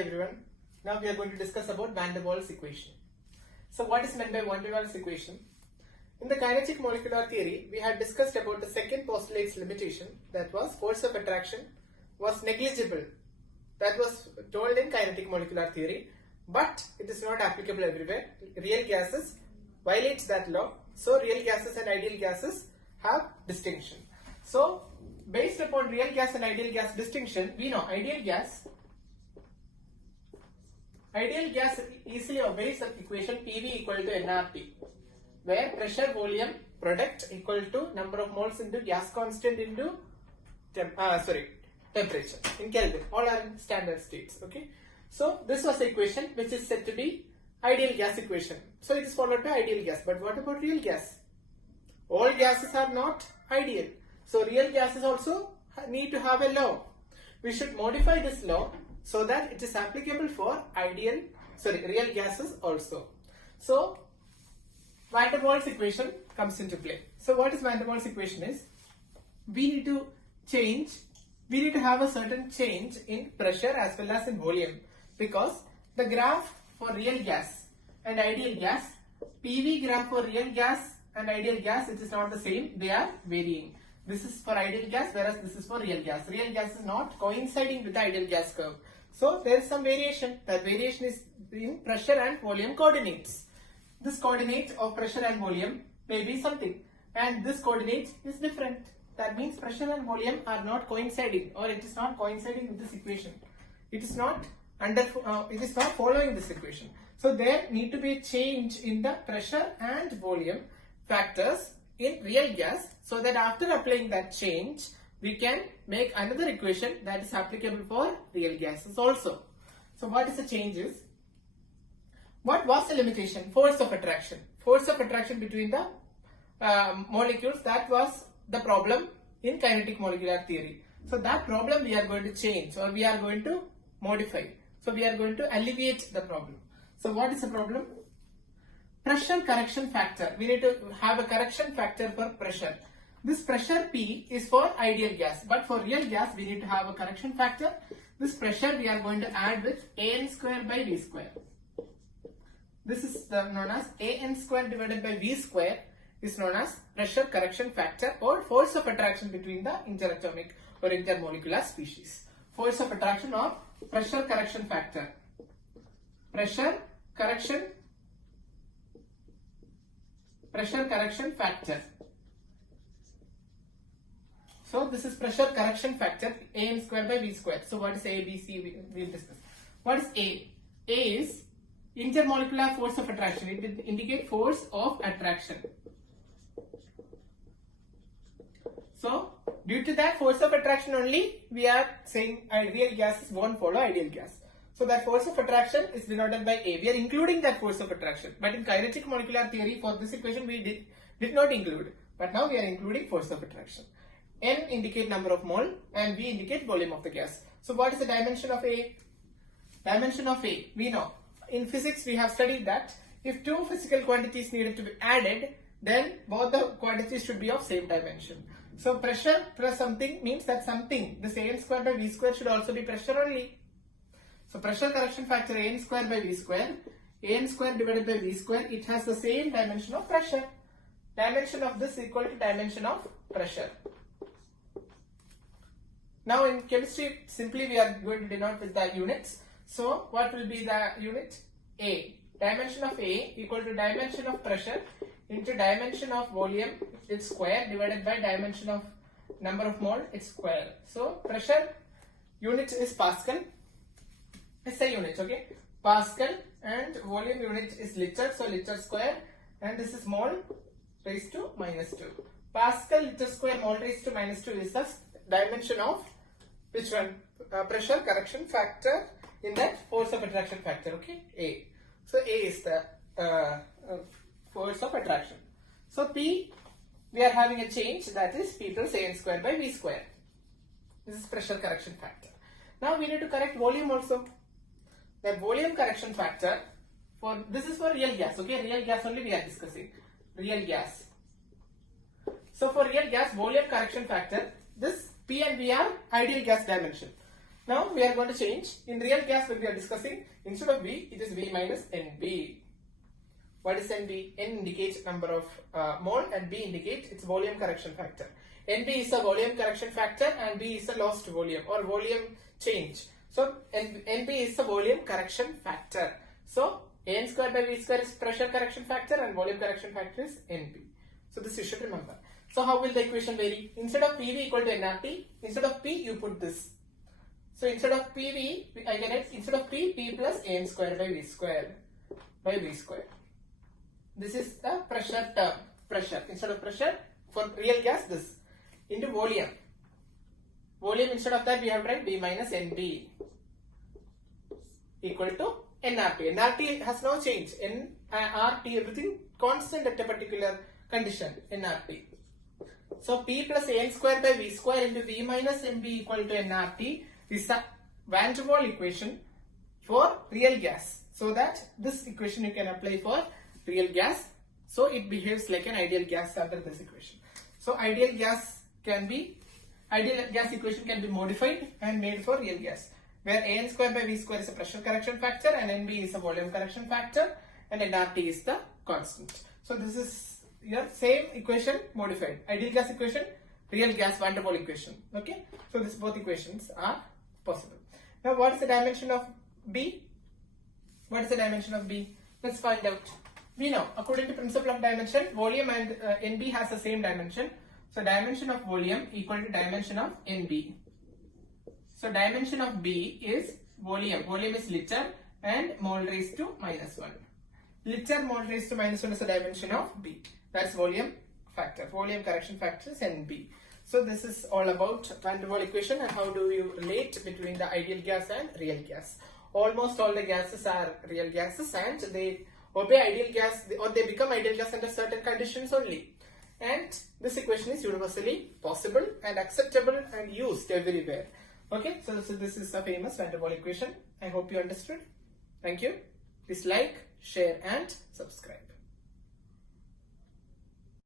everyone. Now we are going to discuss about Vanderwaals equation. So what is meant by Vanderwaals equation? In the kinetic molecular theory, we had discussed about the second postulate's limitation, that was force of attraction was negligible. That was told in kinetic molecular theory, but it is not applicable everywhere. Real gases violates that law. So real gases and ideal gases have distinction. So based upon real gas and ideal gas distinction, we know ideal gas easily obeys the equation PV equal to nRT, where pressure, volume, product equal to number of moles into gas constant into temperature in Kelvin. All are in standard states. Okay. So this was the equation which is said to be ideal gas equation. So it is followed by ideal gas. But what about real gas? All gases are not ideal. So real gases also need to have a law. We should modify this law so that it is applicable for real gases also. So Vanderwaals equation comes into play. So what is Vanderwaals equation is, we need to have a certain change in pressure as well as in volume, because the graph for real gas and ideal gas, PV graph for real gas and ideal gas, it is not the same, they are varying. This is for ideal gas, whereas this is for real gas. Real gas is not coinciding with the ideal gas curve. So there is some variation. That variation is in pressure and volume coordinates. This coordinate of pressure and volume may be something, and this coordinate is different. That means pressure and volume are not coinciding, or it is not coinciding with this equation. It is not following this equation. So there need to be a change in the pressure and volume factors in real gas, so that after applying that change, we can make another equation that is applicable for real gases also. So what is the changes? What was the limitation? Force of attraction. Force of attraction between the molecules, that was the problem in kinetic molecular theory. So that problem we are going to change, or we are going to modify. So we are going to alleviate the problem. So what is the problem? Pressure correction factor. We need to have a correction factor for pressure. This pressure P is for ideal gas, but for real gas we need to have a correction factor. This pressure we are going to add with AN square by V square. This is known as AN square divided by V square is known as pressure correction factor, or force of attraction between the interatomic or intermolecular species. Force of attraction or pressure correction factor. Pressure correction factor. So this is pressure correction factor, AN square by V square. So what is A, B, C? We will discuss. What is A? A is intermolecular force of attraction. It will indicate force of attraction. So due to that force of attraction only, we are saying real gases won't follow ideal gas. So that force of attraction is denoted by A. We are including that force of attraction. But in kinetic molecular theory, for this equation we did not include. But now we are including force of attraction. N indicate number of mole and V indicate volume of the gas. So what is the dimension of A? Dimension of A, we know. In physics we have studied that if two physical quantities needed to be added, then both the quantities should be of same dimension. So pressure plus something means that something, this AN square by V square should also be pressure only. So pressure correction factor AN square by V square, AN square divided by V square, it has the same dimension of pressure. Dimension of this equal to dimension of pressure. Now in chemistry, simply we are going to denote with the units. So what will be the unit? A. Dimension of A equal to dimension of pressure into dimension of volume, its square, divided by dimension of number of mole, its square. So pressure unit is Pascal. SI unit, okay? Pascal, and volume unit is liter, so liter square, and this is mole raised to minus 2. Pascal liter square mole raised to minus 2 is the dimension of which one? Pressure correction factor in that force of attraction factor, okay? A. So A is the force of attraction. So P, we are having a change, that is P plus AN square by V square. This is pressure correction factor. Now we need to correct volume also. The volume correction factor for this is for real gas, okay? Real gas only we are discussing. Real gas. So for real gas volume correction factor, this P and V are ideal gas dimension. Now we are going to change. In real gas, when we are discussing, instead of V, it is V minus NB. What is NB? N indicates number of mole and B indicates its volume correction factor. NB is a volume correction factor and B is a lost volume or volume change. So NB is the volume correction factor. So AN square by V square is pressure correction factor and volume correction factor is NB. So this you should remember. So how will the equation vary? Instead of PV equal to nRT, instead of P you put this. So instead of PV, I can write instead of P, P plus AN square by V square by V square. This is the pressure term. Pressure. Instead of pressure, for real gas, this. Into volume. Volume, instead of that, we have to write V minus NB equal to nRT. nRT has no change. nRT, everything constant at a particular condition. nRT. So P plus AN square by V square into V minus NB equal to nRT is the van der Waal equation for real gas. So that this equation you can apply for real gas. So it behaves like an ideal gas under this equation. So ideal gas equation can be modified and made for real gas, where AN square by V square is a pressure correction factor and NB is a volume correction factor and nRT is the constant. So this is your same equation modified. Ideal gas equation, real gas van der Waal equation. Okay. So these both equations are possible. Now what is the dimension of B? What is the dimension of B? Let's find out. We know, according to principle of dimension, volume and NB has the same dimension. So dimension of volume equal to dimension of NB. So dimension of B is volume. Volume is liter and mole raised to minus 1. Liter mole raised to minus 1 is the dimension of B. That's volume factor. Volume correction factor is NB. So this is all about van der Waal equation and how do you relate between the ideal gas and real gas. Almost all the gases are real gases and they obey ideal gas or they become ideal gas under certain conditions only. And this equation is universally possible and acceptable and used everywhere. Okay, so this is a famous van der Waal equation. I hope you understood. Thank you. Please like, share and subscribe.